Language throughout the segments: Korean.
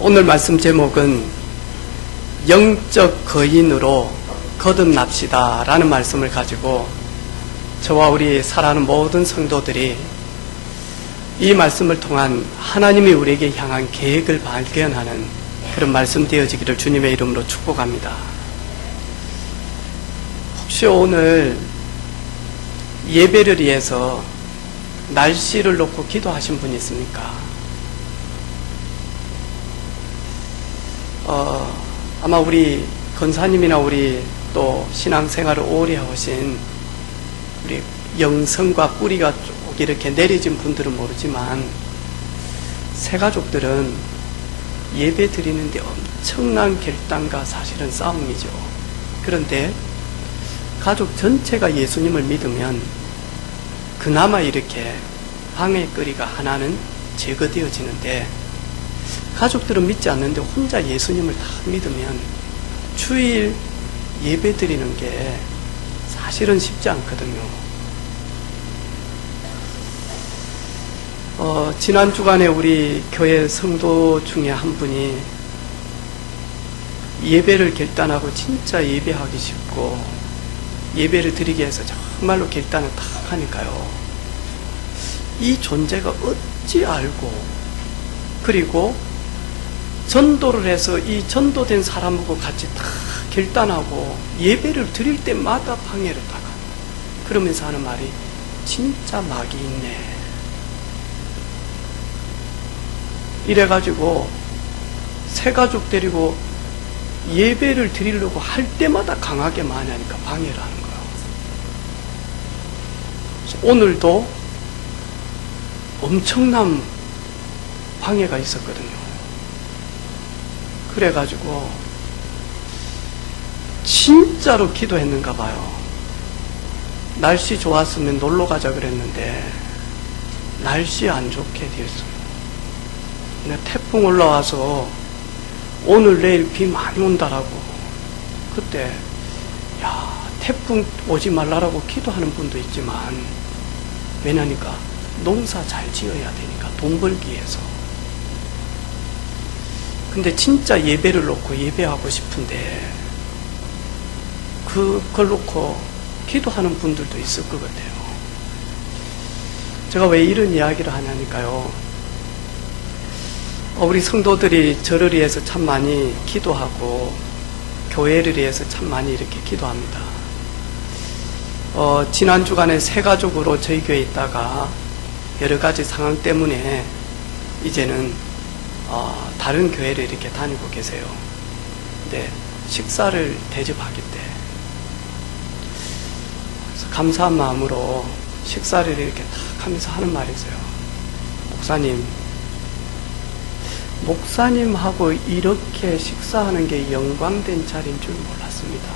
오늘 말씀 제목은 영적 거인으로 거듭납시다 라는 말씀을 가지고 저와 우리 사랑하는 모든 성도들이 이 말씀을 통한 하나님이 우리에게 향한 계획을 발견하는 그런 말씀 되어지기를 주님의 이름으로 축복합니다. 혹시 오늘 예배를 위해서 날씨를 놓고 기도하신 분이 있습니까? 아마 우리 권사님이나 우리 또 신앙생활을 오래 하신 우리 영성과 뿌리가 쭉 이렇게 내려진 분들은 모르지만 새가족들은 예배 드리는데 엄청난 결단과 사실은 싸움이죠. 그런데 가족 전체가 예수님을 믿으면 그나마 이렇게 방해거리가 하나는 제거되어지는데, 가족들은 믿지 않는데 혼자 예수님을 다 믿으면 주일 예배 드리는 게 사실은 쉽지 않거든요. 지난 주간에 우리 교회 성도 중에 한 분이 예배를 결단하고 진짜 예배하기 쉽고 예배를 드리기 위해서 정말로 결단을 딱 하니까요, 이 존재가 어찌 알고, 그리고 전도를 해서 이 전도된 사람하고 같이 다 결단하고 예배를 드릴 때마다 방해를 당하는, 그러면서 하는 말이 진짜 막이 있네. 이래가지고 새가족 데리고 예배를 드리려고 할 때마다 강하게 만나니까 방해를 하는 거예요. 오늘도 엄청난 방해가 있었거든요. 그래가지고 진짜로 기도했는가 봐요. 날씨 좋았으면 놀러 가자 그랬는데 날씨 안 좋게 되었어요. 태풍 올라와서 오늘 내일 비 많이 온다라고. 그때 태풍 오지 말라라고 기도하는 분도 있지만, 왜냐니까 농사 잘 지어야 되니까, 돈 벌기 위해서. 근데 진짜 예배를 놓고 예배하고 싶은데 그걸 놓고 기도하는 분들도 있을 것 같아요. 제가 왜 이런 이야기를 하냐니까요, 우리 성도들이 저를 위해서 참 많이 기도하고 교회를 위해서 참 많이 이렇게 기도합니다. 지난 주간에 새가족으로 저희 교회에 있다가 여러 가지 상황 때문에 이제는 다른 교회를 이렇게 다니고 계세요. 근데 식사를 대접하기 때 그래서 감사한 마음으로 식사를 이렇게 탁 하면서 하는 말이 있어요. 목사님하고 이렇게 식사하는 게 영광된 자리인 줄 몰랐습니다.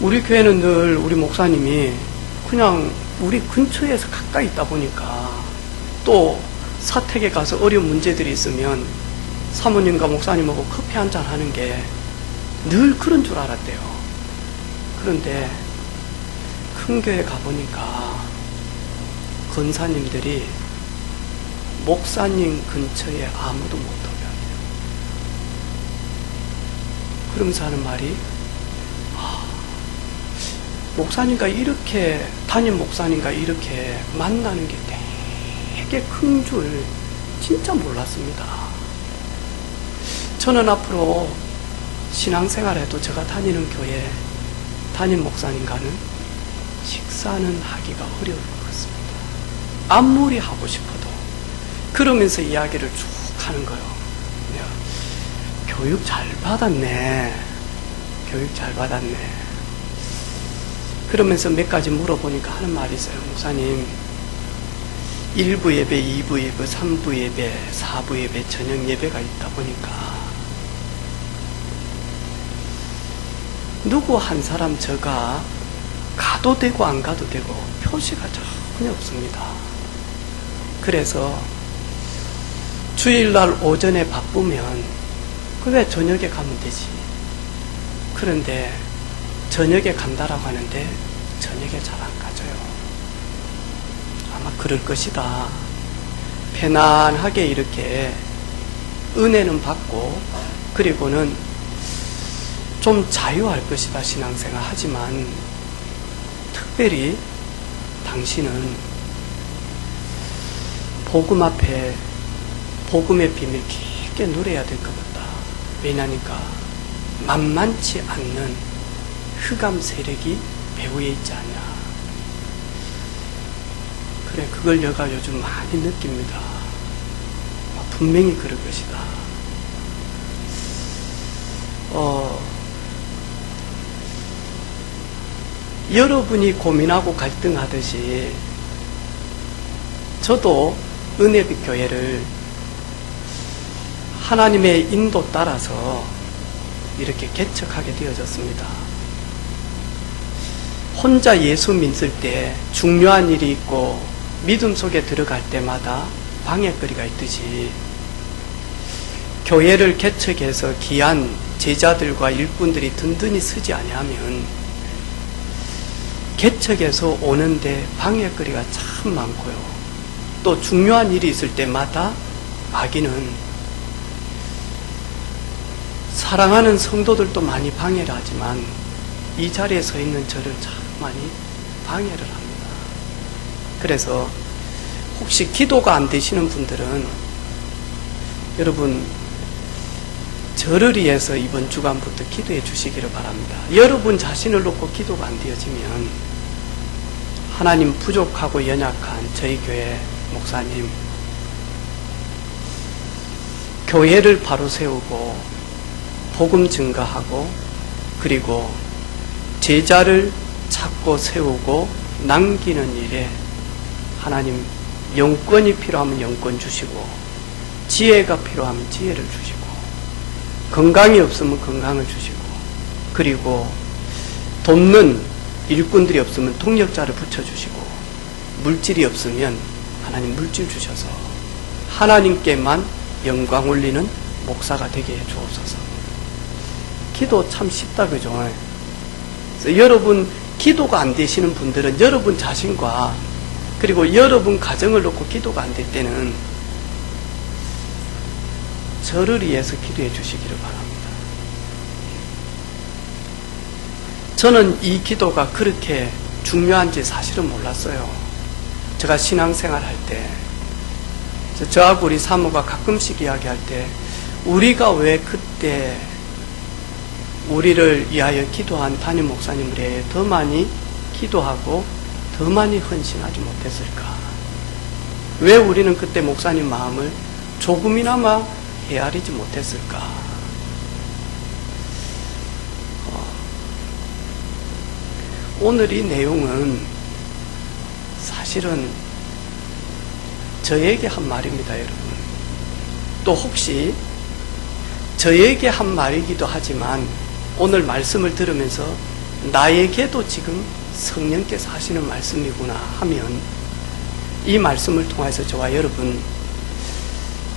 우리 교회는 늘 우리 목사님이 그냥 우리 근처에서 가까이 있다 보니까, 또 사택에 가서 어려운 문제들이 있으면 사모님과 목사님하고 커피 한잔 하는 게 늘 그런 줄 알았대요. 그런데 큰 교회 가보니까 권사님들이 목사님 근처에 아무도 못 오게 하네요. 그러면서 하는 말이, 목사님과 이렇게, 담임 목사님과 이렇게 만나는 게 되게 큰 줄 진짜 몰랐습니다. 저는 앞으로 신앙생활에도 제가 다니는 교회 담임 목사님과는 식사는 하기가 어려울 것 같습니다. 아무리 하고 싶어도. 그러면서 이야기를 쭉 하는 거예요. 교육 잘 받았네. 그러면서 몇 가지 물어보니까 하는 말이 있어요. 목사님, 1부 예배, 2부 예배, 3부 예배, 4부 예배, 저녁 예배가 있다 보니까 누구 한 사람 저가 가도 되고 안 가도 되고 표시가 전혀 없습니다. 그래서 주일날 오전에 바쁘면 왜 저녁에 가면 되지? 그런데 저녁에 간다라고 하는데 저녁에 잘 안 가져요. 아마 그럴 것이다. 편안하게 이렇게 은혜는 받고 그리고는 좀 자유할 것이다 신앙생활 하지만 특별히 당신은 복음 앞에 복음의 비밀 깊게 누려야 될 것 같다. 왜냐니까 만만치 않는 흑암 세력이 배후에 있지 않냐. 그래, 그걸 내가 요즘 많이 느낍니다. 분명히 그럴 것이다. 여러분이 고민하고 갈등하듯이 저도 은혜빛 교회를 하나님의 인도 따라서 이렇게 개척하게 되어졌습니다. 혼자 예수 믿을 때 중요한 일이 있고 믿음 속에 들어갈 때마다 방해거리가 있듯이 교회를 개척해서 귀한 제자들과 일꾼들이 든든히 서지 아니하면 개척해서 오는데 방해거리가 참 많고요. 또 중요한 일이 있을 때마다 마귀는 사랑하는 성도들도 많이 방해를 하지만 이 자리에 서 있는 저를 참 많이 방해를 합니다. 그래서 혹시 기도가 안 되시는 분들은 여러분 저를 위해서 이번 주간부터 기도해 주시기를 바랍니다. 여러분 자신을 놓고 기도가 안 되어지면 하나님 부족하고 연약한 저희 교회 목사님 교회를 바로 세우고 복음 증거하고 그리고 제자를 찾고 세우고 남기는 일에 하나님 영권이 필요하면 영권 주시고 지혜가 필요하면 지혜를 주시고 건강이 없으면 건강을 주시고 그리고 돕는 일꾼들이 없으면 통역자를 붙여주시고 물질이 없으면 하나님 물질 주셔서 하나님께만 영광 올리는 목사가 되게 해 주옵소서. 기도 참 쉽다 그죠? 그래서 여러분 기도가 안 되시는 분들은 여러분 자신과 그리고 여러분 가정을 놓고 기도가 안 될 때는 저를 위해서 기도해 주시기를 바랍니다. 저는 이 기도가 그렇게 중요한지 사실은 몰랐어요. 제가 신앙생활 할 때, 저하고 우리 사모가 가끔씩 이야기할 때, 우리가 왜 그때 우리를 위하여 기도한 담임 목사님을 위해 더 많이 기도하고 더 많이 헌신하지 못했을까? 왜 우리는 그때 목사님 마음을 조금이나마 헤아리지 못했을까? 오늘 이 내용은 사실은 저에게 한 말입니다, 여러분. 또 혹시 저에게 한 말이기도 하지만 오늘 말씀을 들으면서 나에게도 지금 성령께서 하시는 말씀이구나 하면 이 말씀을 통해서 저와 여러분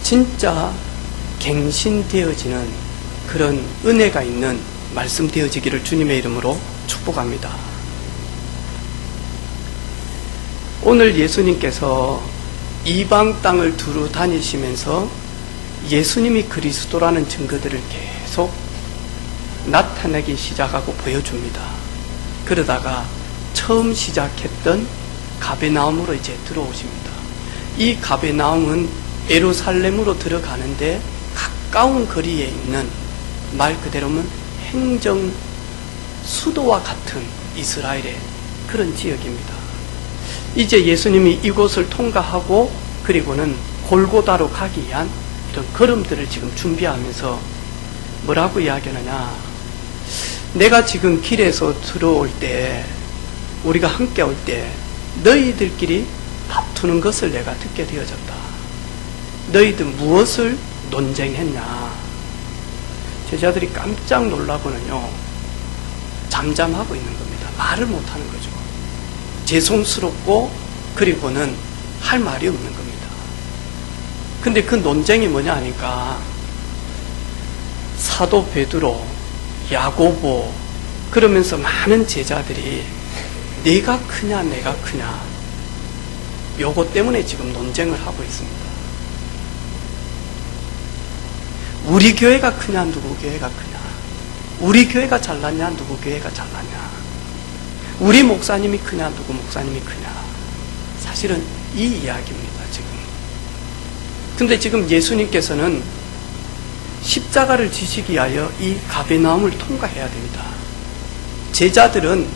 진짜 갱신되어지는 그런 은혜가 있는 말씀 되어지기를 주님의 이름으로 축복합니다. 오늘 예수님께서 이방 땅을 두루 다니시면서 예수님이 그리스도라는 증거들을 계속 나타내기 시작하고 보여줍니다. 그러다가 처음 시작했던 가베나움으로 이제 들어오십니다. 이 가베나움은 예루살렘으로 들어가는데 가까운 거리에 있는 말 그대로면 행정 수도와 같은 이스라엘의 그런 지역입니다. 이제 예수님이 이곳을 통과하고 그리고는 골고다로 가기 위한 이런 걸음들을 지금 준비하면서 뭐라고 이야기하느냐, 내가 지금 길에서 들어올 때 우리가 함께 올 때 너희들끼리 다투는 것을 내가 듣게 되어졌다. 너희들 무엇을 논쟁했냐. 제자들이 깜짝 놀라고는요 잠잠하고 있는 겁니다. 말을 못하는 거죠. 죄송스럽고 그리고는 할 말이 없는 겁니다. 근데 그 논쟁이 뭐냐 하니까 사도 베드로, 야고보 그러면서 많은 제자들이 내가 크냐 내가 크냐 요거 때문에 지금 논쟁을 하고 있습니다. 우리 교회가 크냐, 누구 교회가 크냐. 우리 교회가 잘났냐, 누구 교회가 잘났냐. 우리 목사님이 크냐, 누구 목사님이 크냐. 사실은 이 이야기입니다, 지금. 근데 지금 예수님께서는 십자가를 지시기 위하여 이 가버나움을 통과해야 됩니다. 제자들은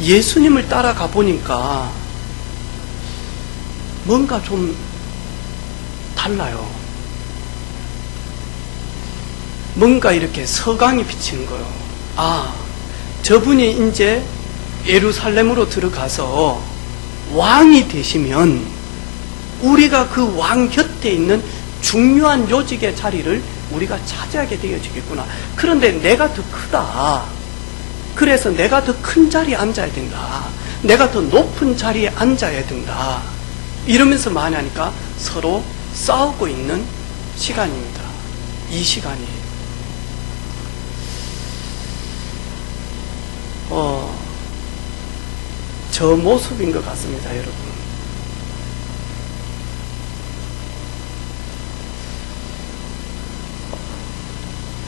예수님을 따라가 보니까 뭔가 좀 달라요. 뭔가 이렇게 서강이 비치는 거예요. 아, 저분이 이제 예루살렘으로 들어가서 왕이 되시면 우리가 그 왕 곁에 있는 중요한 요직의 자리를 우리가 차지하게 되어지겠구나. 그런데 내가 더 크다. 그래서 내가 더 큰 자리에 앉아야 된다. 내가 더 높은 자리에 앉아야 된다. 이러면서 많이 하니까 서로 싸우고 있는 시간입니다. 이 시간이. 저 모습인 것 같습니다, 여러분.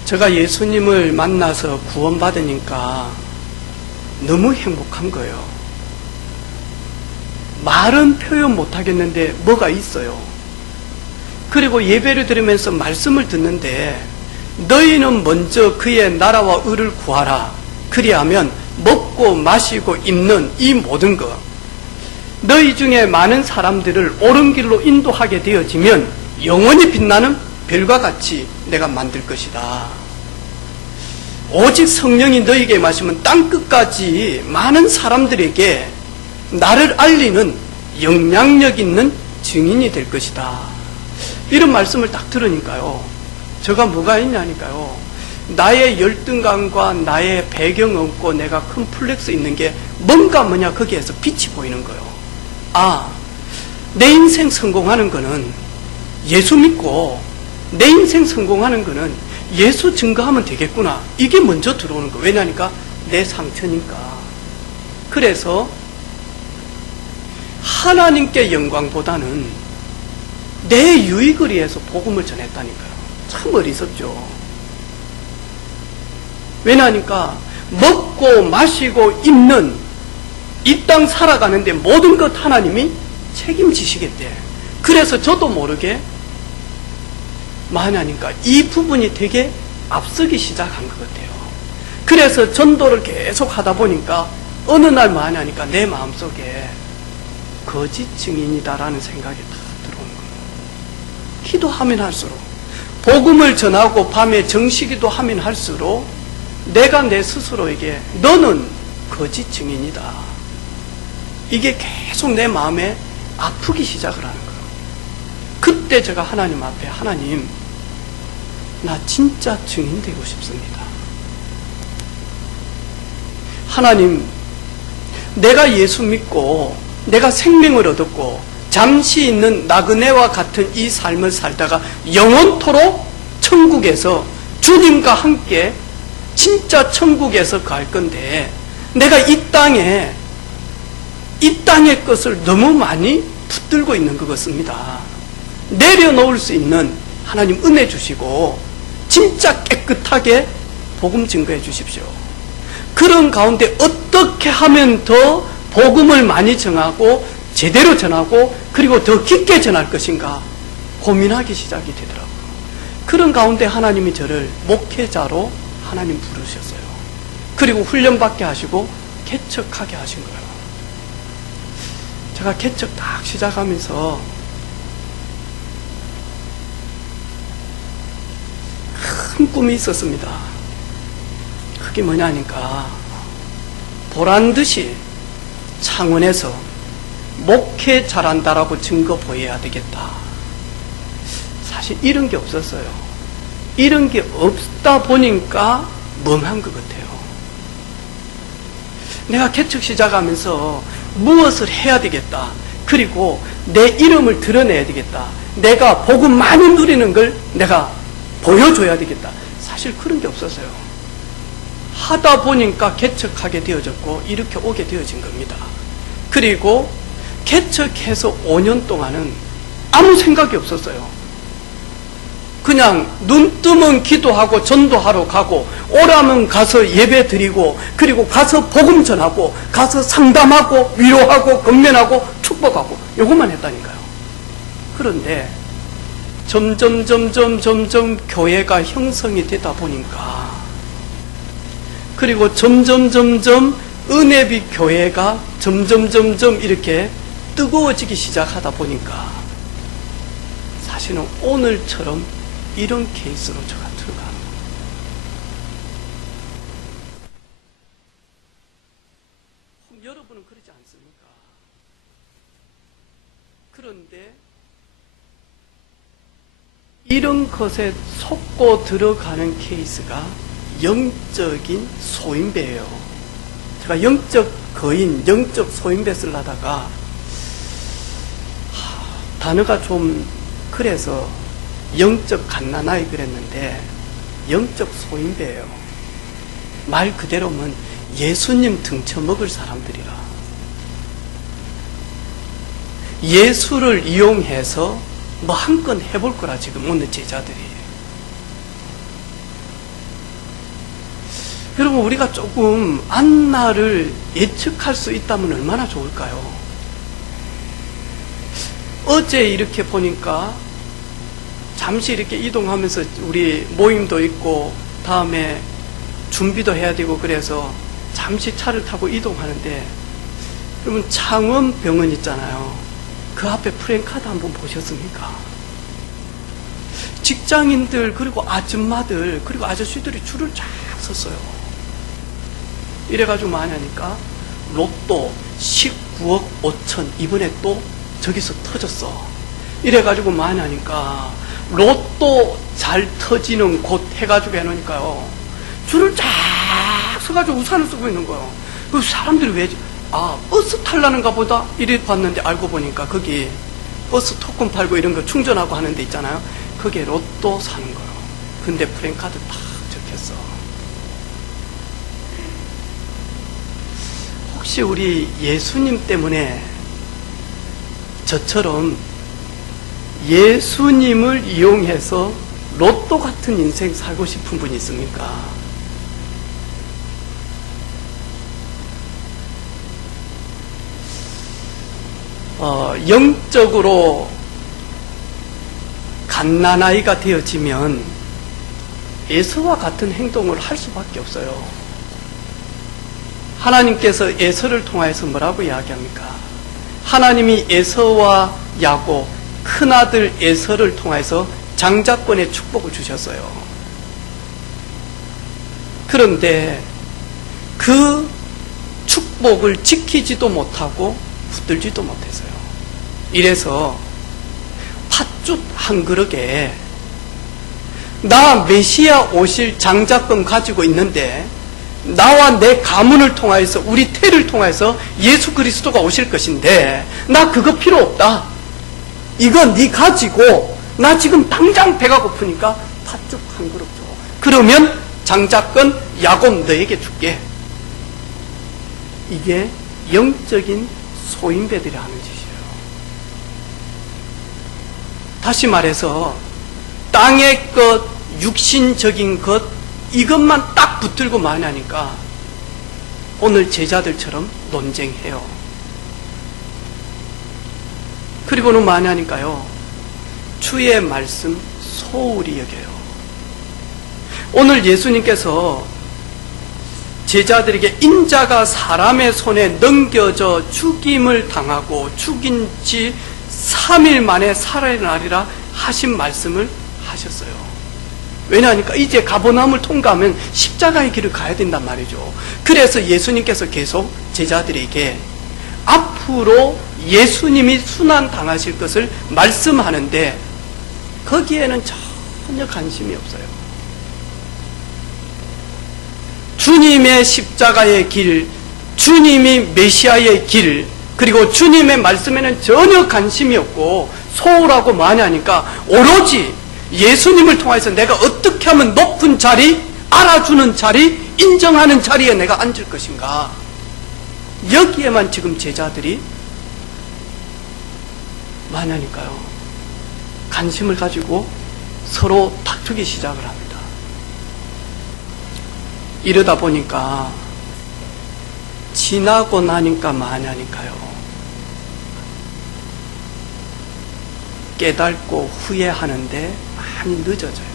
제가 예수님을 만나서 구원받으니까 너무 행복한 거예요. 말은 표현 못하겠는데 뭐가 있어요. 그리고 예배를 들으면서 말씀을 듣는데 너희는 먼저 그의 나라와 의를 구하라. 그리하면 먹고 마시고 입는 이 모든 것, 너희 중에 많은 사람들을 옳은 길로 인도하게 되어지면 영원히 빛나는 별과 같이 내가 만들 것이다. 오직 성령이 너희에게 마시면 땅끝까지 많은 사람들에게 나를 알리는 영향력 있는 증인이 될 것이다. 이런 말씀을 딱 들으니까요, 제가 뭐가 있냐니까요. 나의 열등감과 나의 배경 없고 내가 컴플렉스 있는 게 뭔가 뭐냐 거기에서 빛이 보이는 거예요. 아, 내 인생 성공하는 거는 예수 믿고 내 인생 성공하는 거는 예수 증거하면 되겠구나. 이게 먼저 들어오는 거예요. 왜냐니까 내 상처니까. 그래서 하나님께 영광보다는 내 유익을 위해서 복음을 전했다니까요. 참 어리석죠. 왜냐하니까 먹고 마시고 입는 이 땅 살아가는데 모든 것 하나님이 책임지시겠대. 그래서 저도 모르게 마냐니까 이 부분이 되게 앞서기 시작한 것 같아요. 그래서 전도를 계속 하다 보니까 어느 날 마냐니까 내 마음속에 거짓 증인이다라는 생각이 다 들어오는 거예요. 기도하면 할수록, 복음을 전하고 밤에 정시기도 하면 할수록 내가 내 스스로에게 너는 거짓 증인이다. 이게 계속 내 마음에 아프기 시작을 하는 거예요. 그때 제가 하나님 앞에, 하나님, 나 진짜 증인 되고 싶습니다. 하나님, 내가 예수 믿고 내가 생명을 얻었고 잠시 있는 나그네와 같은 이 삶을 살다가 영원토록 천국에서 주님과 함께 진짜 천국에서 갈 건데 내가 이 땅의 것을 너무 많이 붙들고 있는 것 같습니다. 내려놓을 수 있는 하나님 은혜 주시고 진짜 깨끗하게 복음 증거해 주십시오. 그런 가운데 어떻게 하면 더 복음을 많이 전하고 제대로 전하고 그리고 더 깊게 전할 것인가 고민하기 시작이 되더라고요. 그런 가운데 하나님이 저를 목회자로 하나님 부르셨어요. 그리고 훈련받게 하시고 개척하게 하신 거예요. 제가 개척 딱 시작하면서 큰 꿈이 있었습니다. 그게 뭐냐니까 보란듯이 창원에서 목회 잘한다라고 증거 보여야 되겠다. 사실 이런 게 없었어요. 이런 게 없다 보니까 멍한 것 같아요. 내가 개척 시작하면서 무엇을 해야 되겠다. 그리고 내 이름을 드러내야 되겠다. 내가 복음 많이 누리는 걸 내가 보여줘야 되겠다. 사실 그런 게 없었어요. 하다 보니까 개척하게 되어졌고 이렇게 오게 되어진 겁니다. 그리고 개척해서 5년 동안은 아무 생각이 없었어요. 그냥 눈 뜨면 기도하고 전도하러 가고 오라면 가서 예배 드리고 그리고 가서 복음 전하고 가서 상담하고 위로하고 건면하고 축복하고 요것만 했다니까요. 그런데 점점 교회가 형성이 되다 보니까 그리고 점점 은혜빛 교회가 점점 이렇게 뜨거워지기 시작하다 보니까 사실은 오늘처럼 이런 케이스로 제가 들어가는 거예요. 여러분은 그러지 않습니까? 그런데 이런 것에 속고 들어가는 케이스가 영적인 소인배예요. 제가 영적 거인, 영적 소인배 쓰려다가 단어가 좀 그래서 영적 갓난아이 그랬는데 영적 소인배예요. 말 그대로면 예수님 등쳐먹을 사람들이라. 예수를 이용해서 뭐 한 건 해볼 거라 지금 오늘 제자들이. 여러분 우리가 조금 안나를 예측할 수 있다면 얼마나 좋을까요? 어제 이렇게 보니까 잠시 이렇게 이동하면서 우리 모임도 있고 다음에 준비도 해야 되고 그래서 잠시 차를 타고 이동하는데 여러분 창원병원 있잖아요. 그 앞에 프랜카드 한번 보셨습니까? 직장인들 그리고 아줌마들 그리고 아저씨들이 줄을 쫙 섰어요. 이래가지고 많이 하니까 로또 19억 5천 이번에 또 저기서 터졌어. 이래가지고 많이 하니까 로또 잘 터지는 곳 해가지고 해놓으니까요. 줄을 쫙 서가지고 우산을 쓰고 있는 거예요. 그 사람들이 왜, 버스 탈라는가 보다? 이래 봤는데 알고 보니까 거기 버스 토큰 팔고 이런 거 충전하고 하는 데 있잖아요. 거기에 로또 사는 거예요. 근데 프랜카드 딱 적혔어. 혹시 우리 예수님 때문에 저처럼 예수님을 이용해서 로또 같은 인생 살고 싶은 분이 있습니까? 영적으로 갓난아이가 되어지면 에서와 같은 행동을 할 수밖에 없어요. 하나님께서 에서를 통하여서 뭐라고 이야기합니까? 하나님이 에서와 야곱 큰아들 에서를 통해서 장자권의 축복을 주셨어요. 그런데 그 축복을 지키지도 못하고 붙들지도 못했어요. 이래서 팥죽 한 그릇에 나 메시아 오실 장자권 가지고 있는데 나와 내 가문을 통하여서 우리 태를 통해서 예수 그리스도가 오실 것인데 나 그거 필요 없다. 이거 네 가지고 나 지금 당장 배가 고프니까 팥죽 한 그릇 줘. 그러면 장자권 야곱 너에게 줄게. 이게 영적인 소인배들이 하는 짓이에요. 다시 말해서 땅의 것, 육신적인 것 이것만 딱 붙들고 많이 하니까 오늘 제자들처럼 논쟁해요. 그리고는 많이 하니까요. 주의 말씀 소홀히 여겨요. 오늘 예수님께서 제자들에게 인자가 사람의 손에 넘겨져 죽임을 당하고 죽인 지 3일 만에 살아나리라 하신 말씀을 하셨어요. 왜냐하니까 이제 가버나움을 통과하면 십자가의 길을 가야 된단 말이죠. 그래서 예수님께서 계속 제자들에게 앞으로 예수님이 순환 당하실 것을 말씀하는데 거기에는 전혀 관심이 없어요. 주님의 십자가의 길, 주님이 메시아의 길, 그리고 주님의 말씀에는 전혀 관심이 없고 소홀하고 많이 하니까 오로지 예수님을 통해서 내가 어떻게 하면 높은 자리, 알아주는 자리, 인정하는 자리에 내가 앉을 것인가, 여기에만 지금 제자들이 많이 하니까요. 관심을 가지고 서로 다투기 시작을 합니다. 이러다 보니까 지나고 나니까 마냐니까요. 깨닫고 후회하는데 많이 늦어져요.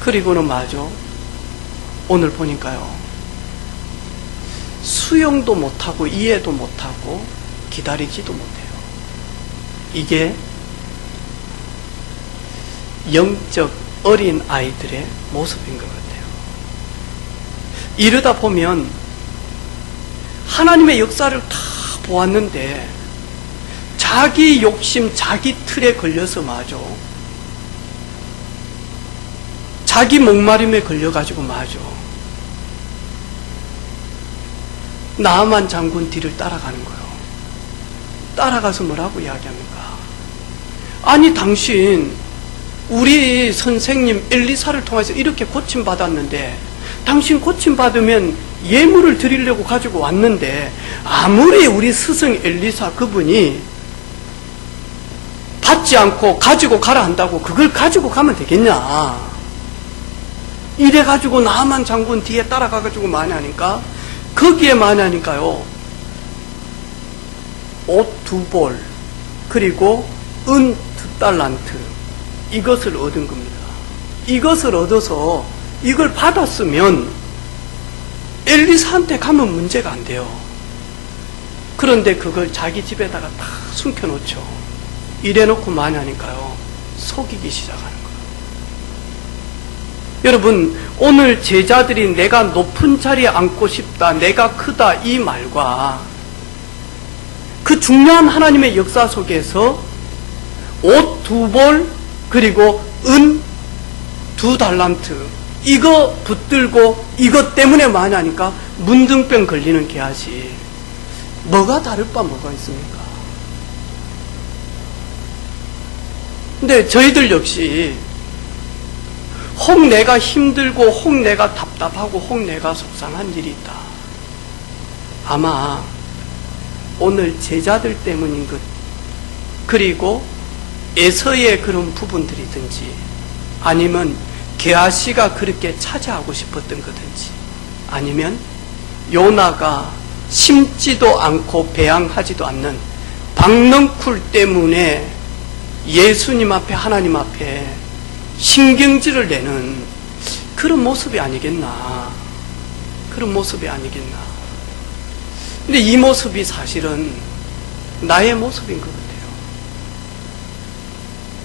그리고는 마저 오늘 보니까요. 수용도 못하고 이해도 못하고 기다리지도 못해요. 이게 영적 어린 아이들의 모습인 것 같아요. 이러다 보면 하나님의 역사를 다 보았는데 자기 욕심, 자기 틀에 걸려서 마저 자기 목마름에 걸려가지고 마저 나아만 장군 뒤를 따라가는 거예요. 따라가서 뭐라고 이야기합니까? 아니 당신 우리 선생님 엘리사를 통해서 이렇게 고침받았는데 당신 고침받으면 예물을 드리려고 가지고 왔는데 아무리 우리 스승 엘리사 그분이 받지 않고 가지고 가라 한다고 그걸 가지고 가면 되겠냐? 이래가지고 나만 장군 뒤에 따라가가지고 많이 하니까 거기에 많이 하니까요. 옷 2벌 그리고 은 2달란트 이것을 얻은 겁니다. 이것을 얻어서 이걸 받았으면 엘리사한테 가면 문제가 안 돼요. 그런데 그걸 자기 집에다가 다 숨겨놓죠. 이래놓고 많이 하니까요. 속이기 시작하는 거예요. 여러분 오늘 제자들이 내가 높은 자리에 앉고 싶다, 내가 크다 이 말과 그 중요한 하나님의 역사 속에서 옷 2벌 그리고 은 2달란트 이거 붙들고 이것 때문에 많이 하니까 문둥병 걸리는 개하지 뭐가 다를 바 뭐가 있습니까? 근데 저희들 역시 혹 내가 힘들고 혹 내가 답답하고 혹 내가 속상한 일이 있다. 아마 오늘 제자들 때문인 것 그리고 에서의 그런 부분들이든지 아니면 게하시가 그렇게 차지하고 싶었던 거든지 아니면 요나가 심지도 않고 배양하지도 않는 박넝쿨 때문에 예수님 앞에 하나님 앞에 신경질을 내는 그런 모습이 아니겠나. 그런 모습이 아니겠나. 근데 이 모습이 사실은 나의 모습인 것 같아요.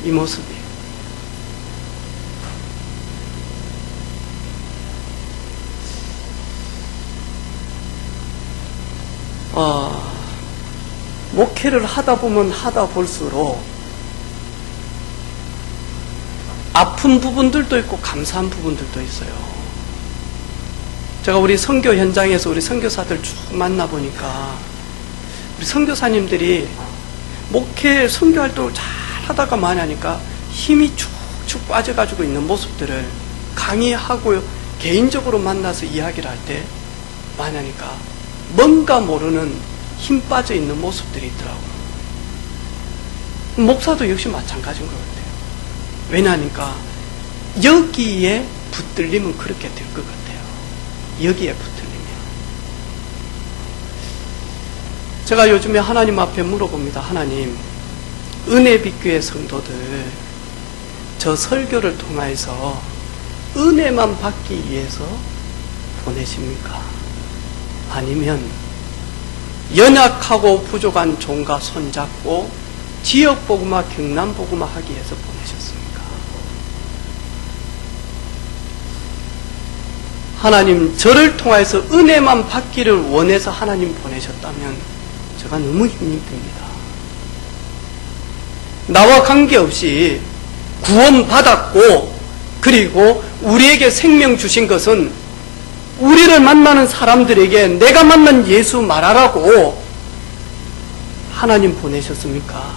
이 모습이. 목회를 하다 보면 하다 볼수록 아픈 부분들도 있고 감사한 부분들도 있어요. 제가 우리 선교 현장에서 우리 선교사들 쭉 만나보니까 우리 선교사님들이 목회 선교 활동을 잘 하다가 많이 하니까 힘이 축축 빠져가지고 있는 모습들을 강의하고 개인적으로 만나서 이야기를 할 때 많이 하니까 뭔가 모르는 힘 빠져 있는 모습들이 있더라고요. 목사도 역시 마찬가지인 것 같아요. 왜냐하니까 여기에 붙들리면 그렇게 될 것 같아요. 여기에 붙들리면. 제가 요즘에 하나님 앞에 물어봅니다. 하나님, 은혜빛교회 성도들 저 설교를 통해서 은혜만 받기 위해서 보내십니까? 아니면 연약하고 부족한 종과 손잡고 지역복음화, 경남복음화 하기 위해서 보내셨습니까? 하나님, 저를 통해서 은혜만 받기를 원해서 하나님 보내셨다면 제가 너무 힘이 듭니다. 나와 관계없이 구원받았고 그리고 우리에게 생명 주신 것은 우리를 만나는 사람들에게 내가 만난 예수 말하라고 하나님 보내셨습니까?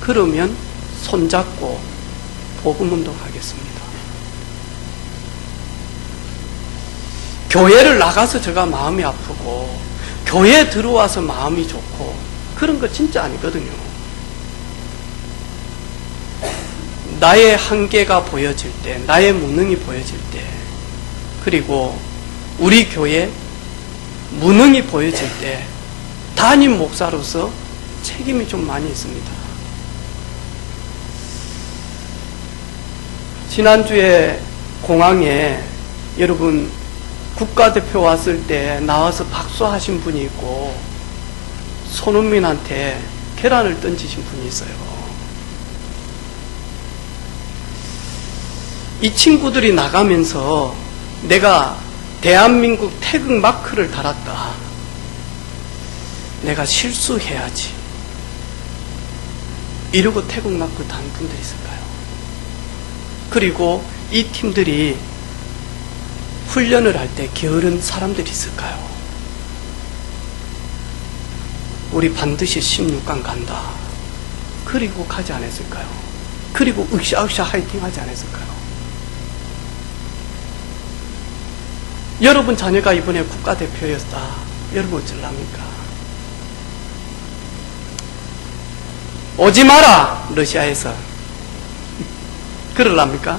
그러면 손잡고 복음 운동하겠습니다. 교회를 나가서 제가 마음이 아프고 교회에 들어와서 마음이 좋고 그런 거 진짜 아니거든요. 나의 한계가 보여질 때, 나의 무능이 보여질 때, 그리고 우리 교회 무능이 보여질 때 담임 목사로서 책임이 좀 많이 있습니다. 지난주에 공항에 여러분 국가대표 왔을 때 나와서 박수하신 분이 있고 손흥민한테 계란을 던지신 분이 있어요. 이 친구들이 나가면서 내가 대한민국 태극 마크를 달았다. 내가 실수해야지. 이러고 태극 마크 단 분들이 있을까요? 그리고 이 팀들이 훈련을 할 때 게으른 사람들이 있을까요? 우리 반드시 16강 간다. 그리고 가지 않았을까요? 그리고 으쌰으쌰 화이팅 하지 않았을까요? 여러분 자녀가 이번에 국가대표였다. 여러분 어쩌랍니까? 오지 마라! 러시아에서. 그럴랍니까?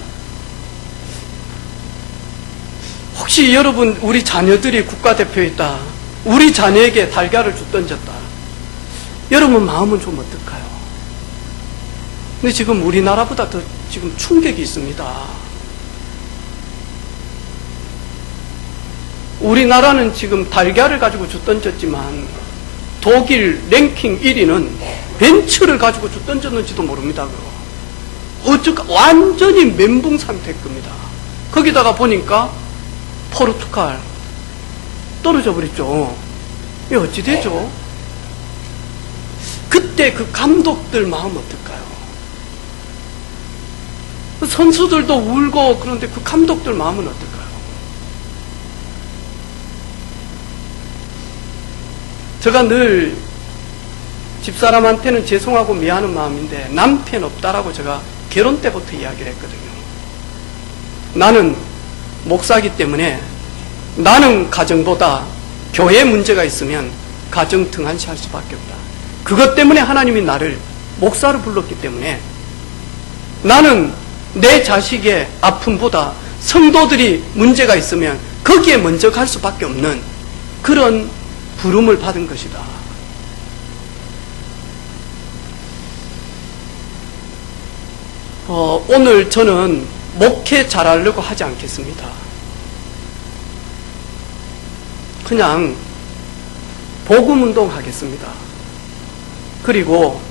혹시 여러분 우리 자녀들이 국가대표였다. 우리 자녀에게 달걀을 던졌다. 여러분 마음은 좀 어떨까요? 근데 지금 우리나라보다 더 지금 충격이 있습니다. 우리나라는 지금 달걀을 가지고 던졌지만 독일 랭킹 1위는 벤츠를 가지고 던졌는지도 모릅니다. 어쩌까 완전히 멘붕 상태일 겁니다. 거기다가 보니까 포르투갈 떨어져 버렸죠. 이게 어찌 되죠? 그때 그 감독들 마음 어떨까요? 선수들도 울고 그런데 그 감독들 마음은 어떨까요? 제가 늘 집사람한테는 죄송하고 미안한 마음인데 남편 없다라고 제가 결혼 때부터 이야기를 했거든요. 나는 목사이기 때문에 나는 가정보다 교회 문제가 있으면 가정 등한시할 수밖에 없다. 그것 때문에 하나님이 나를 목사로 불렀기 때문에 나는 내 자식의 아픔보다 성도들이 문제가 있으면 거기에 먼저 갈 수밖에 없는 그런 부름을 받은 것이다. 오늘 저는 목회 잘하려고 하지 않겠습니다. 그냥 복음운동 하겠습니다. 그리고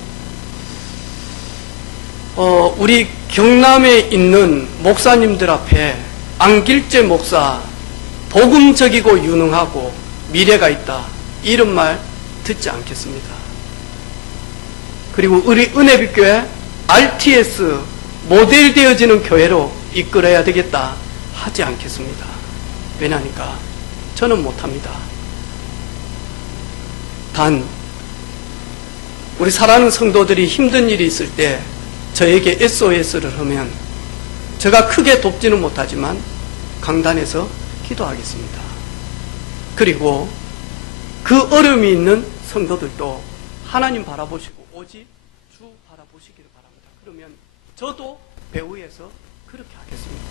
우리 경남에 있는 목사님들 앞에 안길재 목사 복음적이고 유능하고 미래가 있다 이런 말 듣지 않겠습니다. 그리고 우리 은혜빛교회 RTS 모델 되어지는 교회로 이끌어야 되겠다 하지 않겠습니다. 왜냐하니까 저는 못합니다. 단 우리 사랑하는 성도들이 힘든 일이 있을 때 저에게 SOS를 하면 제가 크게 돕지는 못하지만 강단에서 기도하겠습니다. 그리고 그 어려움이 있는 성도들도 하나님 바라보시고 오직 주 바라보시기를 바랍니다. 그러면 저도 배후에서 그렇게 하겠습니다.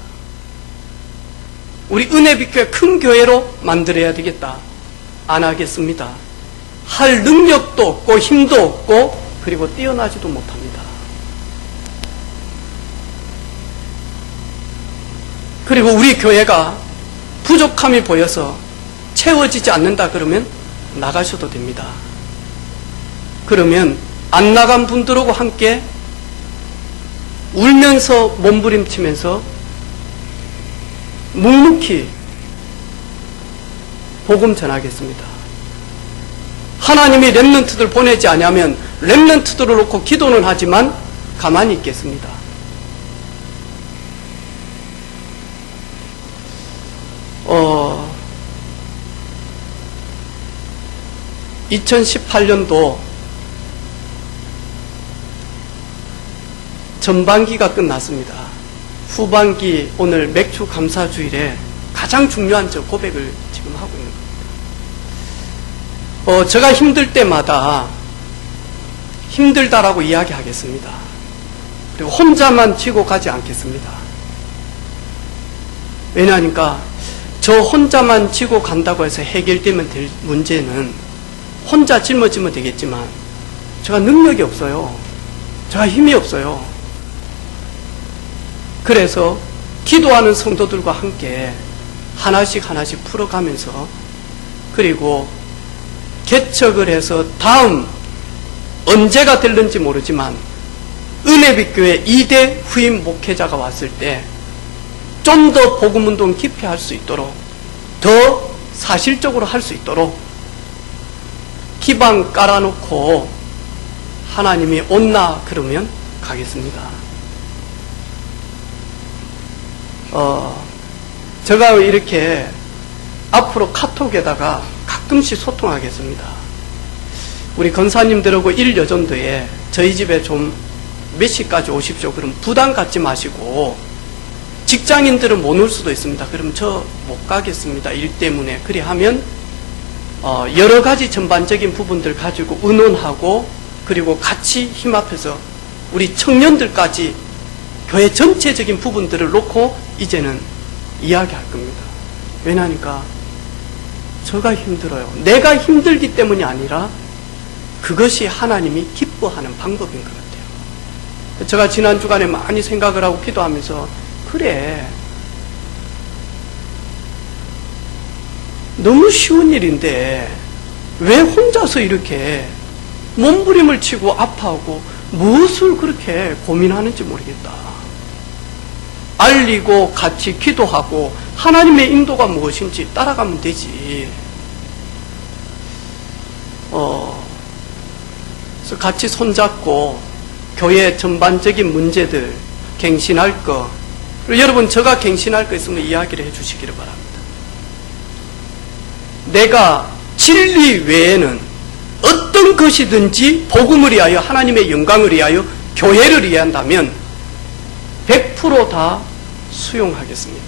우리 은혜빛교회 큰 교회로 만들어야 되겠다. 안 하겠습니다. 할 능력도 없고 힘도 없고 그리고 뛰어나지도 못합니다. 그리고 우리 교회가 부족함이 보여서 채워지지 않는다 그러면 나가셔도 됩니다. 그러면 안 나간 분들하고 함께 울면서 몸부림치면서 묵묵히 복음 전하겠습니다. 하나님이 렘넌트들 보내지 않으면 렘넌트들을 놓고 기도는 하지만 가만히 있겠습니다. 2018년도 전반기가 끝났습니다. 후반기 오늘 맥주 감사주일에 가장 중요한 저 고백을 지금 하고 있는 겁니다. 제가 힘들 때마다 힘들다라고 이야기하겠습니다. 그리고 혼자만 지고 가지 않겠습니다. 왜냐하니까 저 혼자만 지고 간다고 해서 해결되면 될 문제는 혼자 짊어지면 되겠지만 제가 능력이 없어요. 제가 힘이 없어요. 그래서 기도하는 성도들과 함께 하나씩 하나씩 풀어가면서, 그리고 개척을 해서 다음 언제가 될는지 모르지만 은혜빛교회 2대 후임 목회자가 왔을 때 좀 더 복음운동 깊이 할 수 있도록, 더 사실적으로 할 수 있도록 기반 깔아놓고 하나님이 온나 그러면 가겠습니다. 제가 이렇게 앞으로 카톡에다가 가끔씩 소통하겠습니다. 우리 권사님들하고 일여전도에 저희 집에 좀 몇 시까지 오십시오. 그럼 부담 갖지 마시고, 직장인들은 못 올 수도 있습니다. 그럼 저 못 가겠습니다. 일 때문에. 그리 하면 여러 가지 전반적인 부분들 가지고 의논하고, 그리고 같이 힘합해서 우리 청년들까지 교회 전체적인 부분들을 놓고 이제는 이야기할 겁니다. 왜냐하니까 저가 힘들어요. 내가 힘들기 때문이 아니라 그것이 하나님이 기뻐하는 방법인 것 같아요. 제가 지난 주간에 많이 생각을 하고 기도하면서, 그래, 너무 쉬운 일인데 왜 혼자서 이렇게 몸부림을 치고 아파하고 무엇을 그렇게 고민하는지 모르겠다. 알리고 같이 기도하고 하나님의 인도가 무엇인지 따라가면 되지. 그래서 같이 손잡고 교회 전반적인 문제들 갱신할 거, 그리고 여러분 제가 갱신할 거 있으면 이야기를 해주시기를 바랍니다. 내가 진리 외에는 어떤 것이든지 복음을 위하여, 하나님의 영광을 위하여, 교회를 위한다면 100% 다 수용하겠습니다.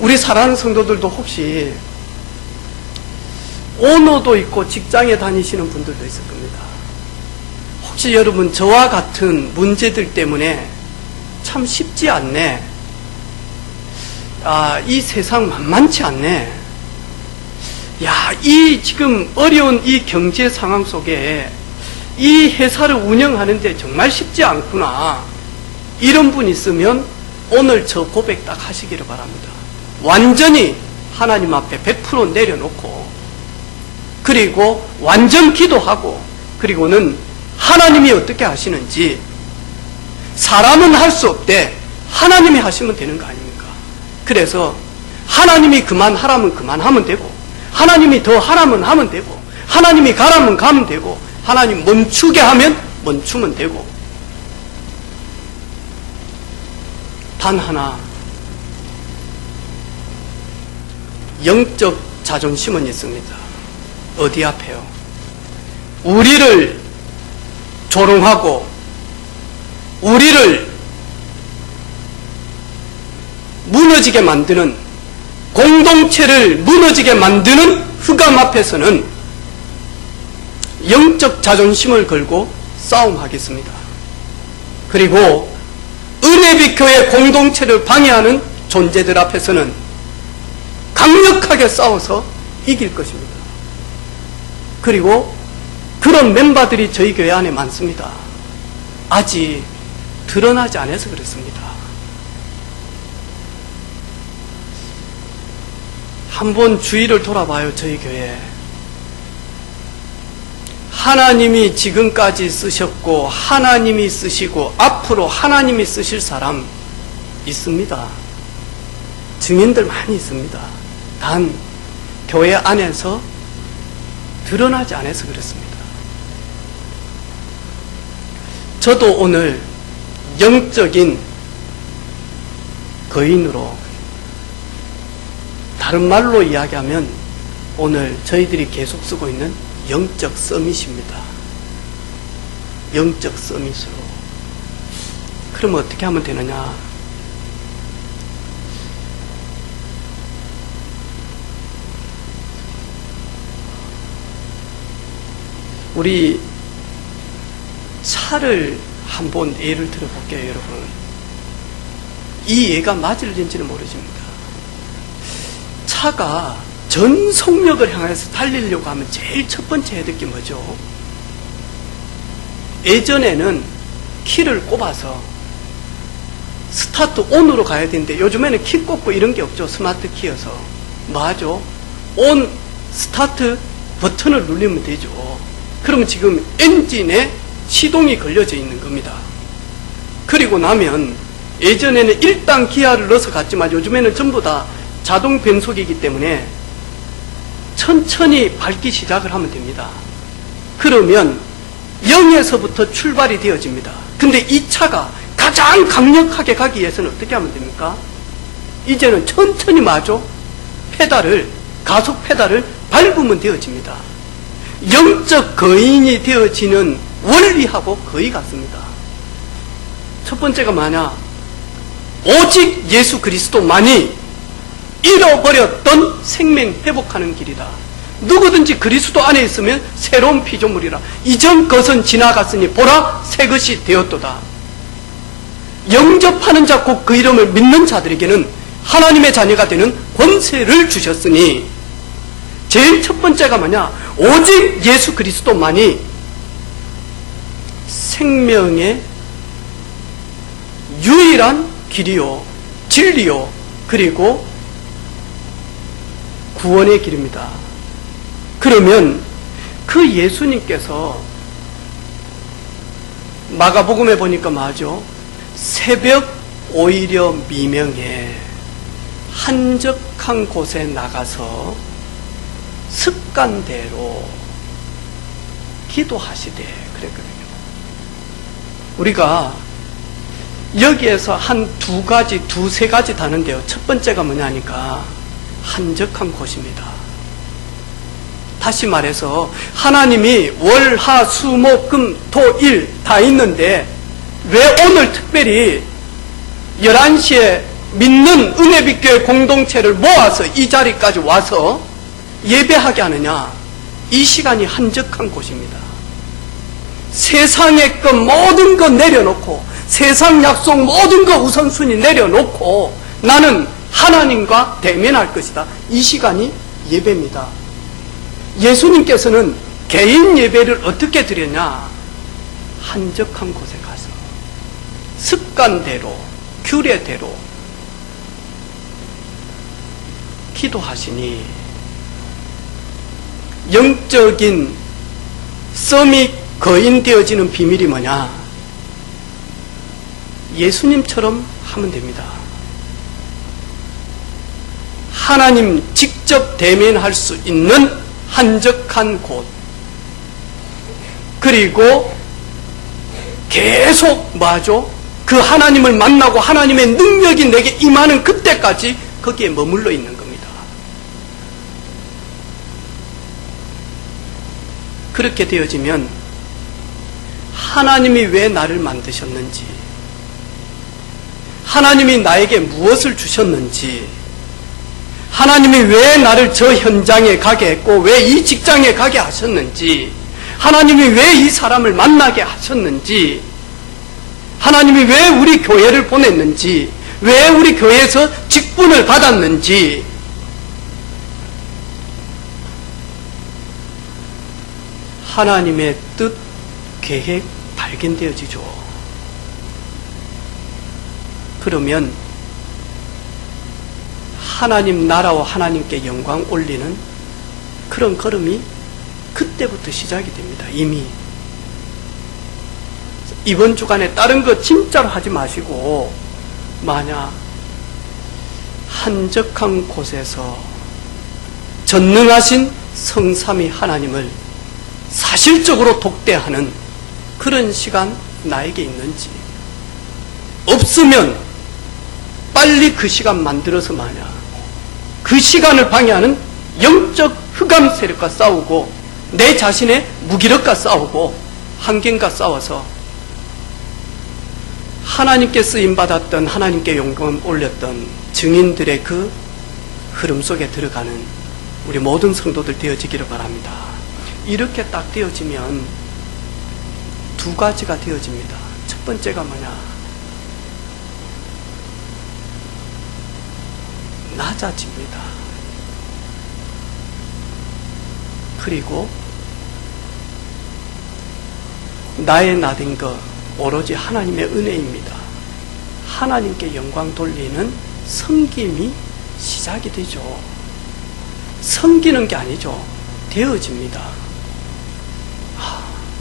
우리 사랑하는 성도들도 혹시 오너도 있고 직장에 다니시는 분들도 있을 겁니다. 혹시 여러분 저와 같은 문제들 때문에 참 쉽지 않네, 이 세상 만만치 않네, 이 지금 어려운 이 경제 상황 속에 이 회사를 운영하는데 정말 쉽지 않구나, 이런 분 있으면 오늘 저 고백 딱 하시기를 바랍니다. 완전히 하나님 앞에 100% 내려놓고, 그리고 완전 기도하고, 그리고는 하나님이 어떻게 하시는지, 사람은 할 수 없대, 하나님이 하시면 되는 거 아닙니까? 그래서 하나님이 그만하라면 그만하면 되고, 하나님이 더 하라면 하면 되고, 하나님이 가라면 가면 되고, 하나님 멈추게 하면 멈추면 되고, 단 하나, 영적 자존심은 있습니다. 어디 앞에요? 우리를 조롱하고 우리를 무너지게 만드는, 공동체를 무너지게 만드는 흑암 앞에서는 영적 자존심을 걸고 싸움하겠습니다. 그리고 은혜빛 교회 공동체를 방해하는 존재들 앞에서는 강력하게 싸워서 이길 것입니다. 그리고 그런 멤버들이 저희 교회 안에 많습니다. 아직 드러나지 않아서 그렇습니다. 한번 주위를 돌아봐요. 저희 교회 하나님이 지금까지 쓰셨고, 하나님이 쓰시고, 앞으로 하나님이 쓰실 사람 있습니다. 증인들 많이 있습니다. 단 교회 안에서 드러나지 않아서 그렇습니다. 저도 오늘 영적인 거인으로, 다른 말로 이야기하면 오늘 저희들이 계속 쓰고 있는 영적 서밋입니다. 영적 서밋으로. 그러면 어떻게 하면 되느냐? 우리 차를 한번 예를 들어볼게요, 여러분. 이 예가 맞을는지는 모르십니다. 차가 전 속력을 향해서 달리려고 하면 제일 첫 번째 해야 될 게 뭐죠? 예전에는 키를 꼽아서 스타트 온으로 가야 되는데 요즘에는 키 꼽고 이런 게 없죠. 스마트 키여서. 뭐 하죠? 온 스타트 버튼을 누르면 되죠. 그러면 지금 엔진에 시동이 걸려져 있는 겁니다. 그리고 나면 예전에는 1단 기아를 넣어서 갔지만 요즘에는 전부 다 자동 변속이기 때문에 천천히 밟기 시작을 하면 됩니다. 그러면 0에서부터 출발이 되어집니다. 근데 이 차가 가장 강력하게 가기 위해서는 어떻게 하면 됩니까? 이제는 천천히 마저 가속 페달을 밟으면 되어집니다. 영적 거인이 되어지는 원리하고 거의 같습니다. 첫 번째가 뭐냐? 오직 예수 그리스도만이 잃어버렸던 생명 회복하는 길이다. 누구든지 그리스도 안에 있으면 새로운 피조물이라. 이전 것은 지나갔으니 보라 새 것이 되었도다. 영접하는 자 곧 그 이름을 믿는 자들에게는 하나님의 자녀가 되는 권세를 주셨으니, 제일 첫 번째가 뭐냐? 오직 예수 그리스도만이 생명의 유일한 길이요 진리요 그리고 구원의 길입니다. 그러면 그 예수님께서 마가복음에 보니까 뭐죠? 새벽 오히려 미명에 한적한 곳에 나가서 습관대로 기도하시되 그랬거든요. 우리가 여기에서 한 두세 가지 다는데요. 첫 번째가 뭐냐니까 한적한 곳입니다. 다시 말해서 하나님이 월, 하, 수, 목, 금, 토, 일 다 있는데 왜 오늘 특별히 11시에 믿는 은혜빛교회 공동체를 모아서 이 자리까지 와서 예배하게 하느냐? 이 시간이 한적한 곳입니다. 세상의 것 모든 거 내려놓고 세상 약속 모든 거 우선순위 내려놓고 나는 하나님과 대면할 것이다. 이 시간이 예배입니다. 예수님께서는 개인 예배를 어떻게 드렸냐? 한적한 곳에 가서 습관대로 규례대로 기도하시니 영적인 썸이 거인되어지는 비밀이 뭐냐? 예수님처럼 하면 됩니다. 하나님 직접 대면할 수 있는 한적한 곳, 그리고 계속 뭐하죠? 그 하나님을 만나고 하나님의 능력이 내게 임하는 그때까지 거기에 머물러 있는 겁니다. 그렇게 되어지면 하나님이 왜 나를 만드셨는지, 하나님이 나에게 무엇을 주셨는지, 하나님이 왜 나를 저 현장에 가게 했고 왜 이 직장에 가게 하셨는지, 하나님이 왜 이 사람을 만나게 하셨는지, 하나님이 왜 우리 교회를 보냈는지, 왜 우리 교회에서 직분을 받았는지, 하나님의 뜻, 계획 발견되어지죠. 그러면 하나님 나라와 하나님께 영광 올리는 그런 걸음이 그때부터 시작이 됩니다. 이미 이번 주간에 다른 거 진짜로 하지 마시고 만약 한적한 곳에서 전능하신 성삼위 하나님을 사실적으로 독대하는 그런 시간 나에게 있는지, 없으면 빨리 그 시간 만들어서 만약 그 시간을 방해하는 영적 흑암 세력과 싸우고 내 자신의 무기력과 싸우고 환경과 싸워서 하나님께 쓰임받았던, 하나님께 영광을 올렸던 증인들의 그 흐름 속에 들어가는 우리 모든 성도들 되어지기를 바랍니다. 이렇게 딱 되어지면 두 가지가 되어집니다. 첫 번째가 뭐냐? 낮아집니다. 그리고 나의 나된 것 오로지 하나님의 은혜입니다. 하나님께 영광 돌리는 섬김이 시작이 되죠. 섬기는 게 아니죠. 되어집니다.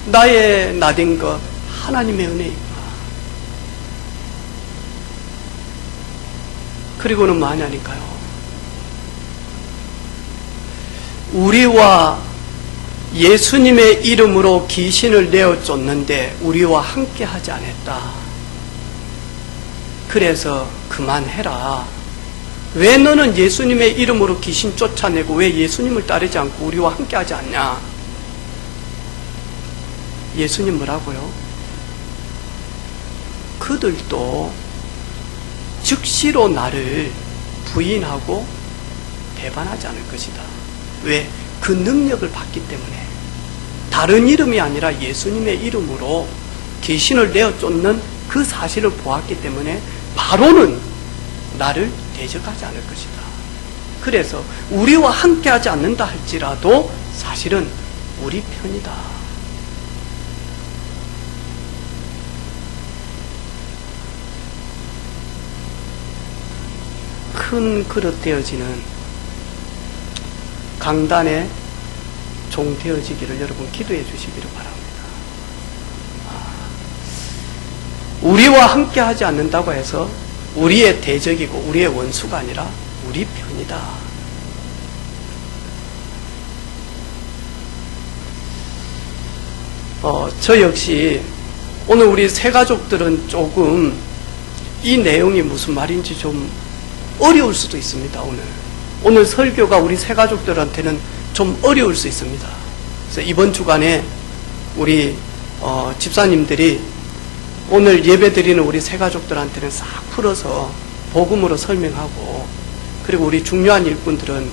나의 나된 것 하나님의 은혜입니다. 그리고는 뭐하냐니까요. 우리와 예수님의 이름으로 귀신을 내어 쫓는데 우리와 함께 하지 않았다. 그래서 그만해라. 왜 너는 예수님의 이름으로 귀신 쫓아내고 왜 예수님을 따르지 않고 우리와 함께 하지 않냐? 예수님 뭐라고요? 그들도 즉시로 나를 부인하고 배반하지 않을 것이다. 왜? 그 능력을 받기 때문에. 다른 이름이 아니라 예수님의 이름으로 귀신을 내어 쫓는 그 사실을 보았기 때문에 바로는 나를 대적하지 않을 것이다. 그래서 우리와 함께하지 않는다 할지라도 사실은 우리 편이다. 큰 그릇 되어지는 강단의 종 되어지기를 여러분 기도해 주시기를 바랍니다. 우리와 함께 하지 않는다고 해서 우리의 대적이고 우리의 원수가 아니라 우리 편이다. 저 역시 오늘 우리 새가족들은 조금 이 내용이 무슨 말인지 좀 어려울 수도 있습니다. 오늘 설교가 우리 새가족들한테는 좀 어려울 수 있습니다. 그래서 이번 주간에 우리 집사님들이 오늘 예배 드리는 우리 새가족들한테는 싹 풀어서 복음으로 설명하고, 그리고 우리 중요한 일꾼들은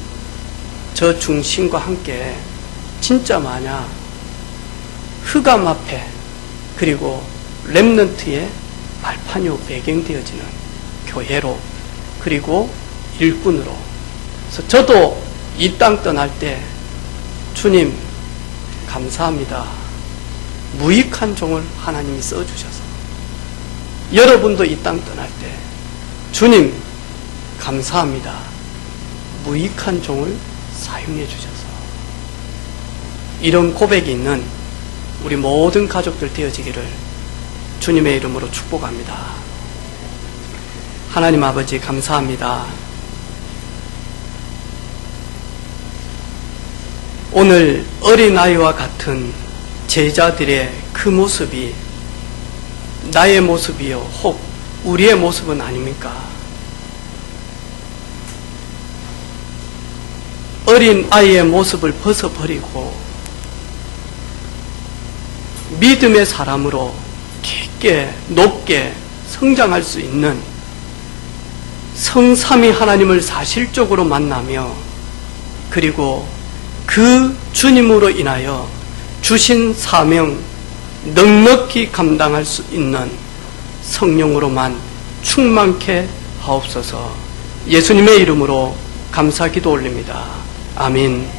저 중심과 함께 진짜 마냥 흑암 앞에 그리고 렘넌트의 발판이 배경되어지는 교회로 그리고 일꾼으로. 그래서 저도 이 땅 떠날 때 주님 감사합니다. 무익한 종을 하나님이 써주셔서. 여러분도 이 땅 떠날 때 주님 감사합니다. 무익한 종을 사용해 주셔서. 이런 고백이 있는 우리 모든 가족들 되어지기를 주님의 이름으로 축복합니다. 하나님 아버지 감사합니다. 오늘 어린아이와 같은 제자들의 그 모습이 나의 모습이요 혹 우리의 모습은 아닙니까? 어린아이의 모습을 벗어버리고 믿음의 사람으로 깊게 높게 성장할 수 있는 성삼위 하나님을 사실적으로 만나며, 그리고 그 주님으로 인하여 주신 사명 넉넉히 감당할 수 있는 성령으로만 충만케 하옵소서. 예수님의 이름으로 감사 기도 올립니다. 아멘.